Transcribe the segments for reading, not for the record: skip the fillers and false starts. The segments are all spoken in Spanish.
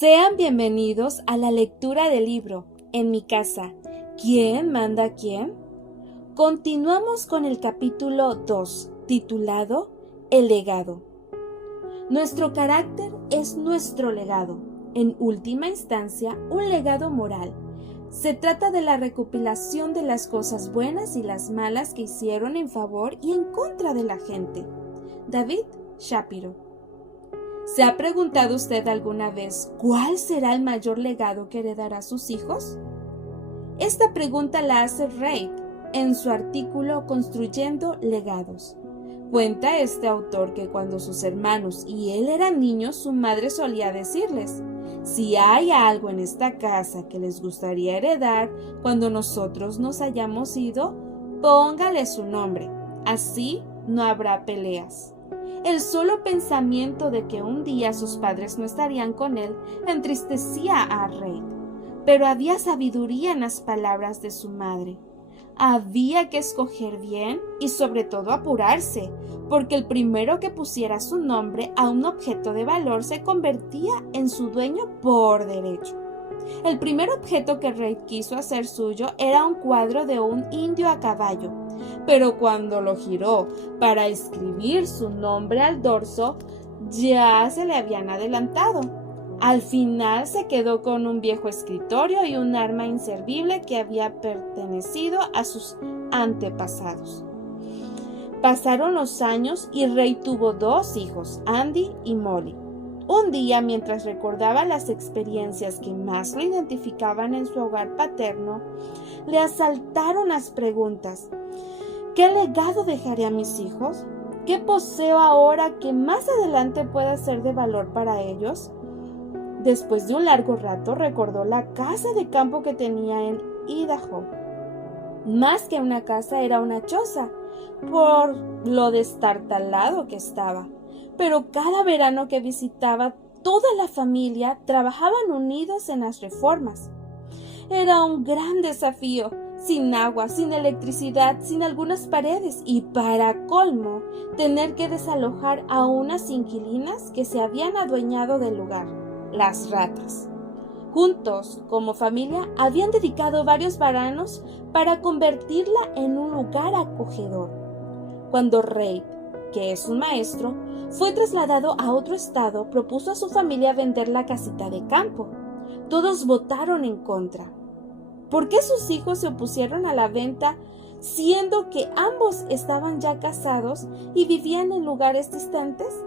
Sean bienvenidos a la lectura del libro En mi casa. ¿Quién manda a quién? Continuamos con el capítulo 2, titulado El legado. Nuestro carácter es nuestro legado, en última instancia, un legado moral. Se trata de la recopilación de las cosas buenas y las malas que hicieron en favor y en contra de la gente. David Shapiro. ¿Se ha preguntado usted alguna vez cuál será el mayor legado que heredará a sus hijos? Esta pregunta la hace Reid en su artículo Construyendo legados. Cuenta este autor que cuando sus hermanos y él eran niños, su madre solía decirles: si hay algo en esta casa que les gustaría heredar cuando nosotros nos hayamos ido, póngale su nombre. Así no habrá peleas. El solo pensamiento de que un día sus padres no estarían con él entristecía a Reid, pero había sabiduría en las palabras de su madre. Había que escoger bien y sobre todo apurarse, porque el primero que pusiera su nombre a un objeto de valor se convertía en su dueño por derecho. El primer objeto que Reid quiso hacer suyo era un cuadro de un indio a caballo, pero cuando lo giró para escribir su nombre al dorso, ya se le habían adelantado. Al final se quedó con un viejo escritorio y un arma inservible que había pertenecido a sus antepasados. Pasaron los años y Reid tuvo 2 hijos, Andy y Molly. Un día, mientras recordaba las experiencias que más lo identificaban en su hogar paterno, le asaltaron las preguntas. ¿Qué legado dejaré a mis hijos? ¿Qué poseo ahora que más adelante pueda ser de valor para ellos? Después de un largo rato recordó la casa de campo que tenía en Idaho. Más que una casa, era una choza, por lo destartalado que estaba. Pero cada verano que visitaba, toda la familia trabajaban unidos en las reformas. Era un gran desafío, sin agua, sin electricidad, sin algunas paredes y, para colmo, tener que desalojar a unas inquilinas que se habían adueñado del lugar, las ratas. Juntos, como familia, habían dedicado varios veranos para convertirla en un lugar acogedor. Cuando Reid, que es un maestro, fue trasladado a otro estado, propuso a su familia vender la casita de campo. Todos votaron en contra. ¿Por qué sus hijos se opusieron a la venta, siendo que ambos estaban ya casados y vivían en lugares distantes?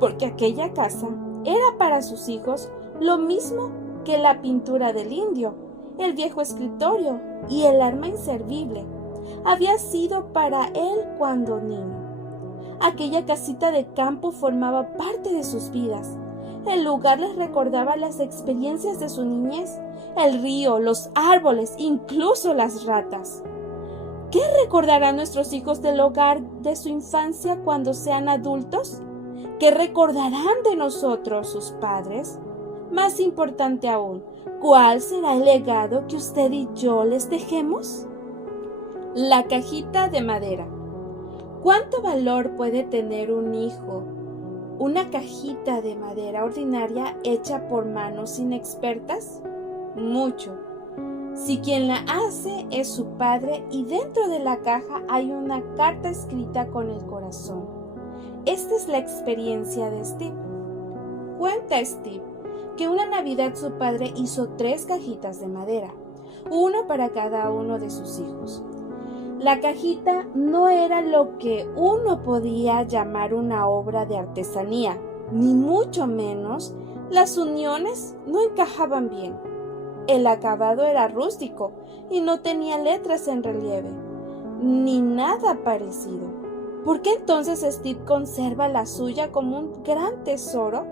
Porque aquella casa era para sus hijos lo mismo que la pintura del indio, el viejo escritorio y el arma inservible. Había sido para él cuando niño. Aquella casita de campo formaba parte de sus vidas. El lugar les recordaba las experiencias de su niñez, el río, los árboles, incluso las ratas. ¿Qué recordarán nuestros hijos del hogar de su infancia cuando sean adultos? ¿Qué recordarán de nosotros, sus padres? Más importante aún, ¿cuál será el legado que usted y yo les dejemos? La cajita de madera. ¿Cuánto valor puede tener un hijo? ¿Una cajita de madera ordinaria hecha por manos inexpertas? Mucho. Si quien la hace es su padre y dentro de la caja hay una carta escrita con el corazón. Esta es la experiencia de Steve. Cuenta Steve que una Navidad su padre hizo 3 cajitas de madera, una para cada uno de sus hijos. La cajita no era lo que uno podía llamar una obra de artesanía, ni mucho menos las uniones no encajaban bien. El acabado era rústico y no tenía letras en relieve, ni nada parecido. ¿Por qué entonces Steve conserva la suya como un gran tesoro?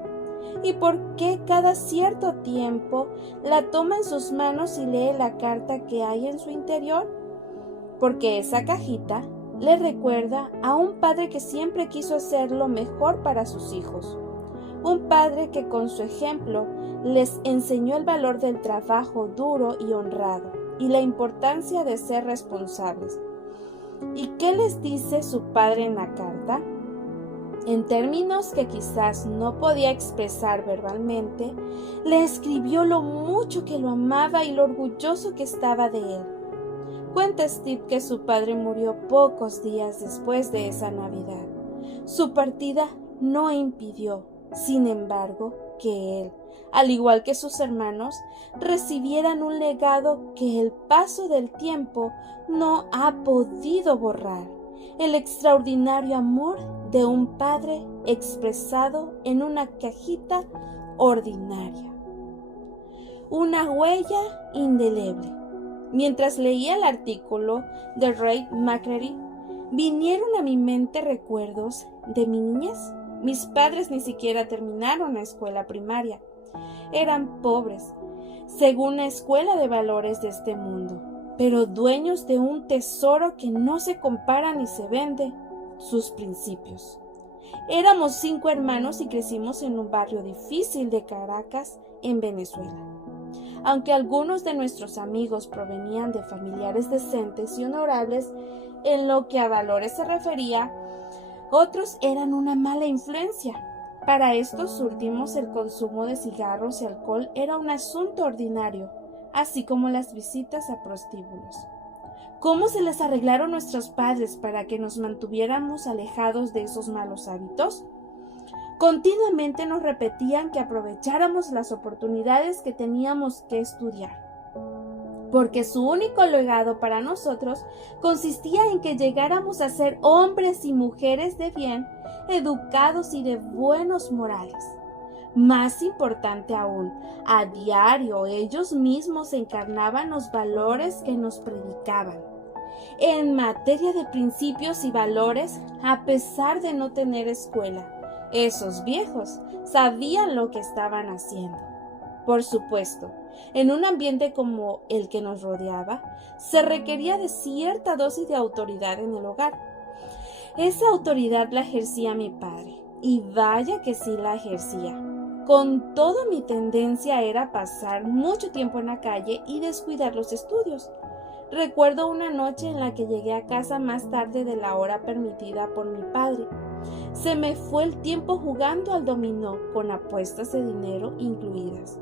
¿Y por qué cada cierto tiempo la toma en sus manos y lee la carta que hay en su interior? Porque esa cajita le recuerda a un padre que siempre quiso hacer lo mejor para sus hijos. Un padre que con su ejemplo les enseñó el valor del trabajo duro y honrado y la importancia de ser responsables. ¿Y qué les dice su padre en la carta? En términos que quizás no podía expresar verbalmente, le escribió lo mucho que lo amaba y lo orgulloso que estaba de él. Cuenta Steve que su padre murió pocos días después de esa Navidad. Su partida no impidió, sin embargo, que él, al igual que sus hermanos, recibieran un legado que el paso del tiempo no ha podido borrar: el extraordinario amor de un padre expresado en una cajita ordinaria. Una huella indeleble. Mientras leía el artículo de Ray McCreary, vinieron a mi mente recuerdos de mi niñez. Mis padres ni siquiera terminaron la escuela primaria. Eran pobres, según la escuela de valores de este mundo, pero dueños de un tesoro que no se compara ni se vende: sus principios. Éramos 5 hermanos y crecimos en un barrio difícil de Caracas, en Venezuela. Aunque algunos de nuestros amigos provenían de familiares decentes y honorables en lo que a valores se refería, otros eran una mala influencia. Para estos últimos, el consumo de cigarros y alcohol era un asunto ordinario, así como las visitas a prostíbulos. ¿Cómo se les arreglaron nuestros padres para que nos mantuviéramos alejados de esos malos hábitos? Continuamente nos repetían que aprovecháramos las oportunidades que teníamos que estudiar, porque su único legado para nosotros consistía en que llegáramos a ser hombres y mujeres de bien, educados y de buenos modales. Más importante aún, a diario ellos mismos encarnaban los valores que nos predicaban. En materia de principios y valores, a pesar de no tener escuela, esos viejos sabían lo que estaban haciendo. Por supuesto, en un ambiente como el que nos rodeaba, se requería de cierta dosis de autoridad en el hogar. Esa autoridad la ejercía mi padre, y vaya que sí la ejercía. Con todo, mi tendencia era pasar mucho tiempo en la calle y descuidar los estudios. Recuerdo una noche en la que llegué a casa más tarde de la hora permitida por mi padre. Se me fue el tiempo jugando al dominó, con apuestas de dinero incluidas.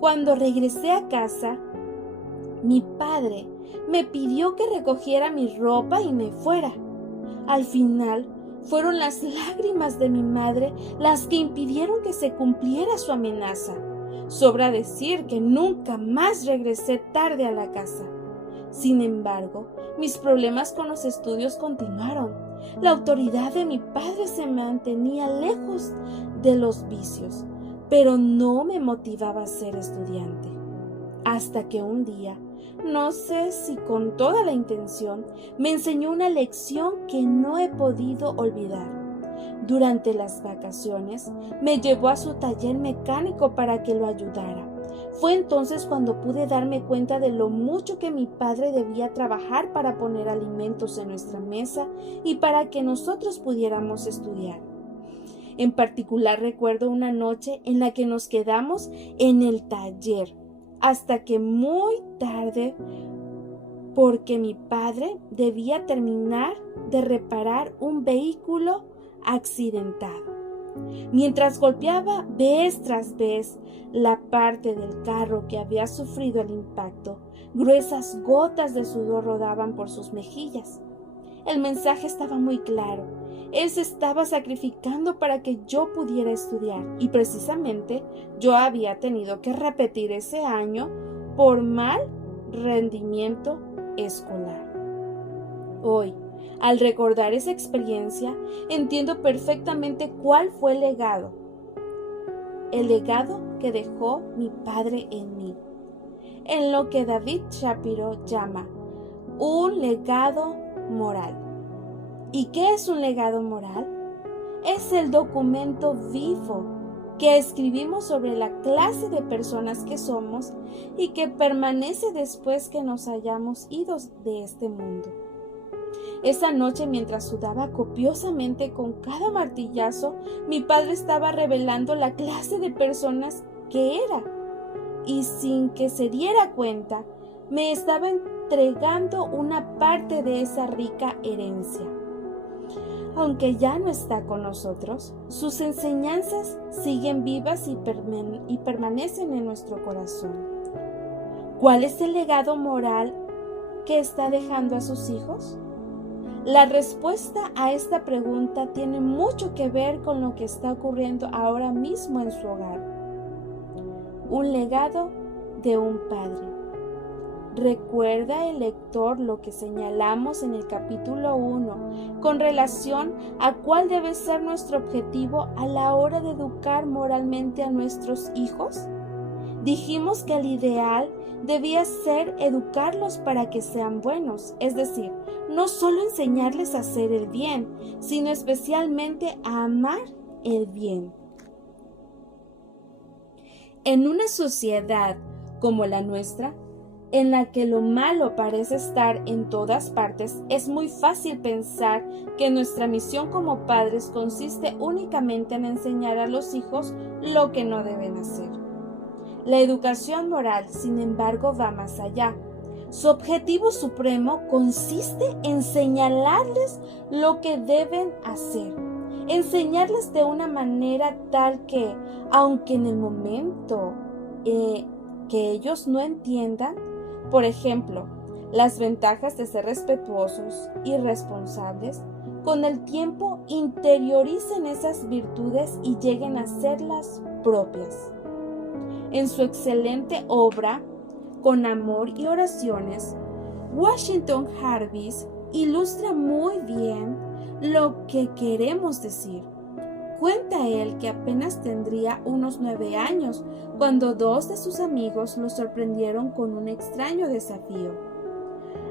Cuando regresé a casa, mi padre me pidió que recogiera mi ropa y me fuera. Al final, fueron las lágrimas de mi madre las que impidieron que se cumpliera su amenaza. Sobra decir que nunca más regresé tarde a la casa. Sin embargo, mis problemas con los estudios continuaron. La autoridad de mi padre se mantenía lejos de los vicios, pero no me motivaba a ser estudiante. Hasta que un día, no sé si con toda la intención, me enseñó una lección que no he podido olvidar. Durante las vacaciones, me llevó a su taller mecánico para que lo ayudara. Fue entonces cuando pude darme cuenta de lo mucho que mi padre debía trabajar para poner alimentos en nuestra mesa y para que nosotros pudiéramos estudiar. En particular recuerdo una noche en la que nos quedamos en el taller hasta que muy tarde, porque mi padre debía terminar de reparar un vehículo accidentado. Mientras golpeaba vez tras vez la parte del carro que había sufrido el impacto, gruesas gotas de sudor rodaban por sus mejillas. El mensaje estaba muy claro. Él se estaba sacrificando para que yo pudiera estudiar, y precisamente yo había tenido que repetir ese año por mal rendimiento escolar. Hoy, al recordar esa experiencia, entiendo perfectamente cuál fue el legado que dejó mi padre en mí, en lo que David Shapiro llama un legado moral. ¿Y qué es un legado moral? Es el documento vivo que escribimos sobre la clase de personas que somos y que permanece después que nos hayamos ido de este mundo. Esa noche, mientras sudaba copiosamente con cada martillazo, mi padre estaba revelando la clase de personas que era, y sin que se diera cuenta, me estaba entregando una parte de esa rica herencia. Aunque ya no está con nosotros, sus enseñanzas siguen vivas y permanecen en nuestro corazón. ¿Cuál es el legado moral que está dejando a sus hijos? La respuesta a esta pregunta tiene mucho que ver con lo que está ocurriendo ahora mismo en su hogar. Un legado de un padre. Recuerda el lector lo que señalamos en el capítulo 1 con relación a cuál debe ser nuestro objetivo a la hora de educar moralmente a nuestros hijos. Dijimos que el ideal debía ser educarlos para que sean buenos, es decir, no solo enseñarles a hacer el bien, sino especialmente a amar el bien. En una sociedad como la nuestra, en la que lo malo parece estar en todas partes, es muy fácil pensar que nuestra misión como padres consiste únicamente en enseñar a los hijos lo que no deben hacer. La educación moral, sin embargo, va más allá. Su objetivo supremo consiste en señalarles lo que deben hacer, enseñarles de una manera tal que, aunque en el momento que ellos no entiendan, por ejemplo, las ventajas de ser respetuosos y responsables, con el tiempo interioricen esas virtudes y lleguen a serlas propias. En su excelente obra, Con amor y oraciones, Washington Jarvis ilustra muy bien lo que queremos decir. Cuenta él que apenas tendría unos 9 años cuando 2 de sus amigos lo sorprendieron con un extraño desafío.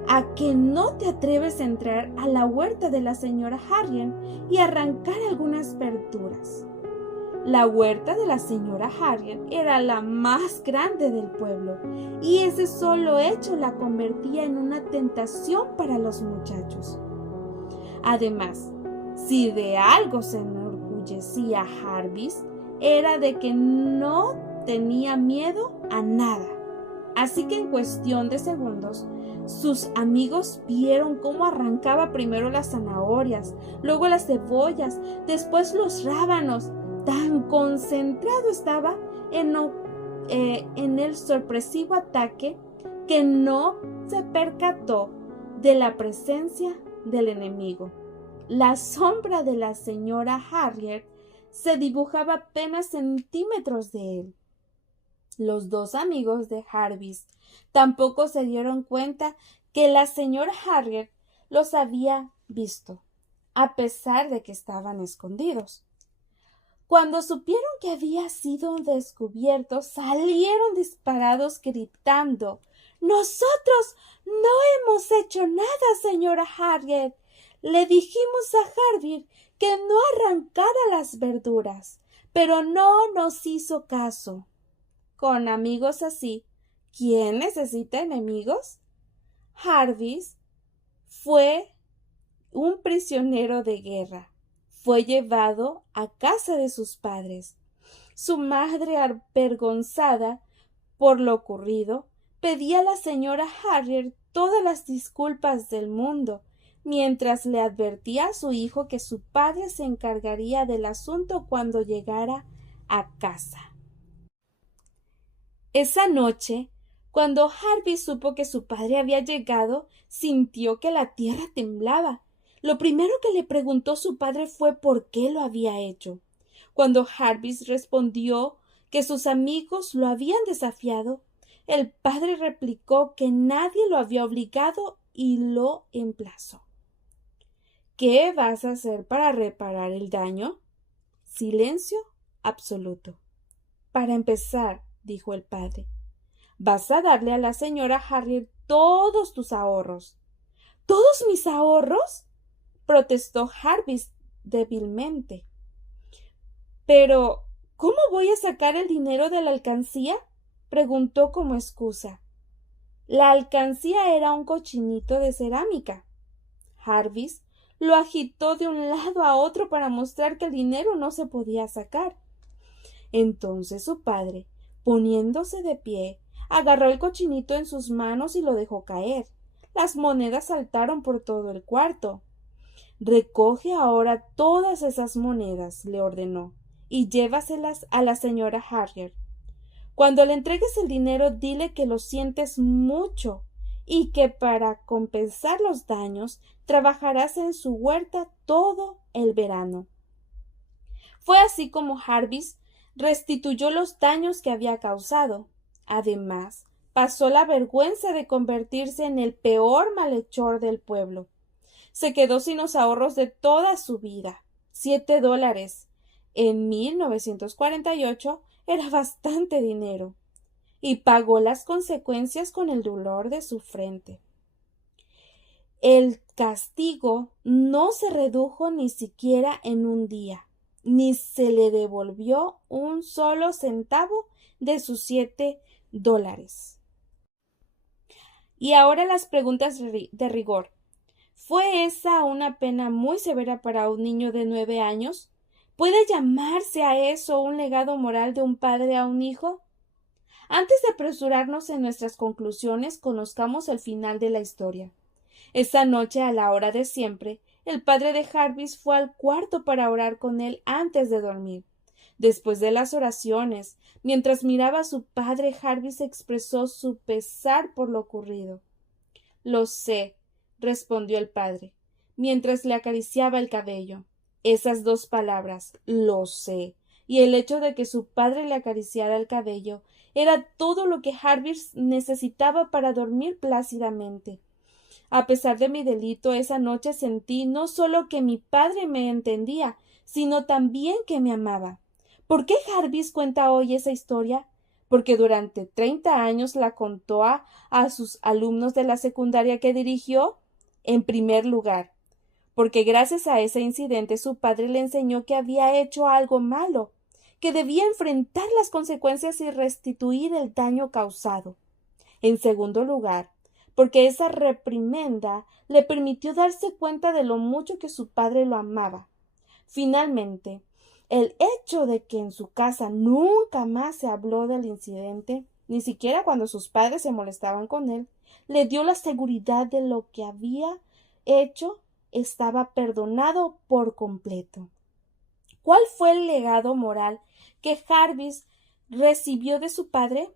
¿A que no te atreves a entrar a la huerta de la señora Harriet y arrancar algunas verduras? La huerta de la señora Harriet era la más grande del pueblo y ese solo hecho la convertía en una tentación para los muchachos. Además, si de algo se enorgullecía Jarvis, era de que no tenía miedo a nada. Así que en cuestión de segundos, sus amigos vieron cómo arrancaba primero las zanahorias, luego las cebollas, después los rábanos. Tan concentrado estaba en el sorpresivo ataque que no se percató de la presencia del enemigo. La sombra de la señora Harriet se dibujaba apenas centímetros de él. Los 2 amigos de Jarvis tampoco se dieron cuenta que la señora Harriet los había visto, a pesar de que estaban escondidos. Cuando supieron que había sido descubiertos, salieron disparados gritando: «¡Nosotros no hemos hecho nada, señora Harriet! Le dijimos a Harvey que no arrancara las verduras, pero no nos hizo caso». Con amigos así, ¿quién necesita enemigos? Jarvis fue un prisionero de guerra. Fue llevado a casa de sus padres. Su madre, avergonzada por lo ocurrido, pedía a la señora Harriet todas las disculpas del mundo, mientras le advertía a su hijo que su padre se encargaría del asunto cuando llegara a casa. Esa noche, cuando Harvey supo que su padre había llegado, sintió que la tierra temblaba. Lo primero que le preguntó su padre fue por qué lo había hecho. Cuando Jarvis respondió que sus amigos lo habían desafiado, el padre replicó que nadie lo había obligado y lo emplazó. ¿Qué vas a hacer para reparar el daño? Silencio absoluto. Para empezar, dijo el padre, vas a darle a la señora Harriet todos tus ahorros. ¿Todos mis ahorros?, protestó Jarvis débilmente. Pero, ¿cómo voy a sacar el dinero de la alcancía?, preguntó como excusa. La alcancía era un cochinito de cerámica. Jarvis lo agitó de un lado a otro para mostrar que el dinero no se podía sacar. Entonces su padre, poniéndose de pie, agarró el cochinito en sus manos y lo dejó caer. Las monedas saltaron por todo el cuarto. Recoge ahora todas esas monedas, le ordenó, y llévaselas a la señora Harriet. Cuando le entregues el dinero, dile que lo sientes mucho y que para compensar los daños trabajarás en su huerta todo el verano. Fue así como Jarvis restituyó los daños que había causado. Además, pasó la vergüenza de convertirse en el peor malhechor del pueblo. Se quedó sin los ahorros de toda su vida, $7. En 1948 era bastante dinero, y pagó las consecuencias con el dolor de su frente. El castigo no se redujo ni siquiera en un día, ni se le devolvió un solo centavo de sus $7. Y ahora las preguntas de rigor. ¿Fue esa una pena muy severa para un niño de 9 años? ¿Puede llamarse a eso un legado moral de un padre a un hijo? Antes de apresurarnos en nuestras conclusiones, conozcamos el final de la historia. Esa noche, a la hora de siempre, el padre de Jarvis fue al cuarto para orar con él antes de dormir. Después de las oraciones, mientras miraba a su padre, Jarvis expresó su pesar por lo ocurrido. «Lo sé», respondió el padre, mientras le acariciaba el cabello. Esas dos palabras, «lo sé», y el hecho de que su padre le acariciara el cabello, era todo lo que Jarvis necesitaba para dormir plácidamente. A pesar de mi delito, esa noche sentí no solo que mi padre me entendía, sino también que me amaba. ¿Por qué Jarvis cuenta hoy esa historia? Porque durante 30 años la contó a sus alumnos de la secundaria que dirigió. En primer lugar, porque gracias a ese incidente su padre le enseñó que había hecho algo malo, que debía enfrentar las consecuencias y restituir el daño causado. En segundo lugar, porque esa reprimenda le permitió darse cuenta de lo mucho que su padre lo amaba. Finalmente, el hecho de que en su casa nunca más se habló del incidente, ni siquiera cuando sus padres se molestaban con él, le dio la seguridad de lo que había hecho estaba perdonado por completo. ¿Cuál fue el legado moral que Jarvis recibió de su padre?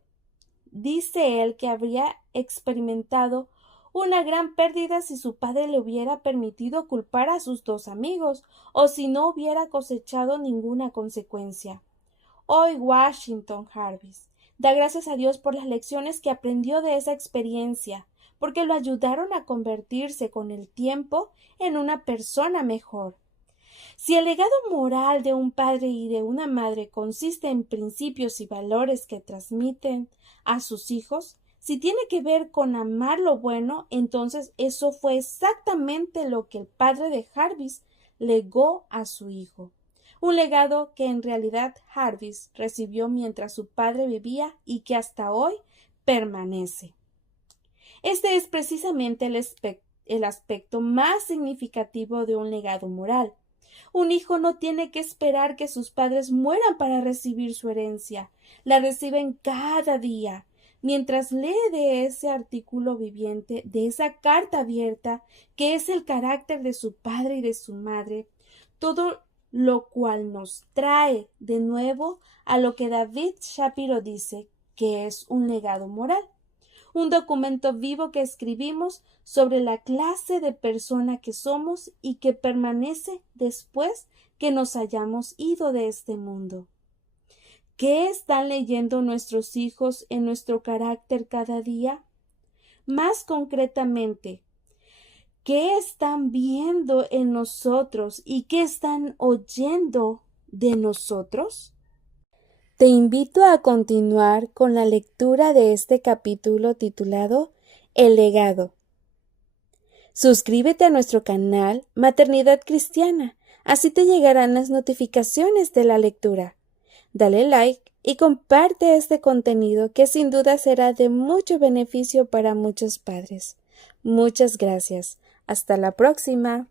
Dice él que habría experimentado una gran pérdida si su padre le hubiera permitido culpar a sus dos amigos o si no hubiera cosechado ninguna consecuencia. Hoy Washington Jarvis da gracias a Dios por las lecciones que aprendió de esa experiencia, porque lo ayudaron a convertirse con el tiempo en una persona mejor. Si el legado moral de un padre y de una madre consiste en principios y valores que transmiten a sus hijos, si tiene que ver con amar lo bueno, entonces eso fue exactamente lo que el padre de Jarvis legó a su hijo. Un legado que en realidad Jarvis recibió mientras su padre vivía y que hasta hoy permanece. Este es precisamente el aspecto más significativo de un legado moral. Un hijo no tiene que esperar que sus padres mueran para recibir su herencia. La reciben cada día. Mientras lee de ese artículo viviente, de esa carta abierta, que es el carácter de su padre y de su madre, todo lo cual nos trae de nuevo a lo que David Shapiro dice que es un legado moral. Un documento vivo que escribimos sobre la clase de persona que somos y que permanece después que nos hayamos ido de este mundo. ¿Qué están leyendo nuestros hijos en nuestro carácter cada día? Más concretamente, ¿qué están viendo en nosotros y qué están oyendo de nosotros? Te invito a continuar con la lectura de este capítulo titulado El legado. Suscríbete a nuestro canal Maternidad Cristiana, así te llegarán las notificaciones de la lectura. Dale like y comparte este contenido que sin duda será de mucho beneficio para muchos padres. Muchas gracias. Hasta la próxima.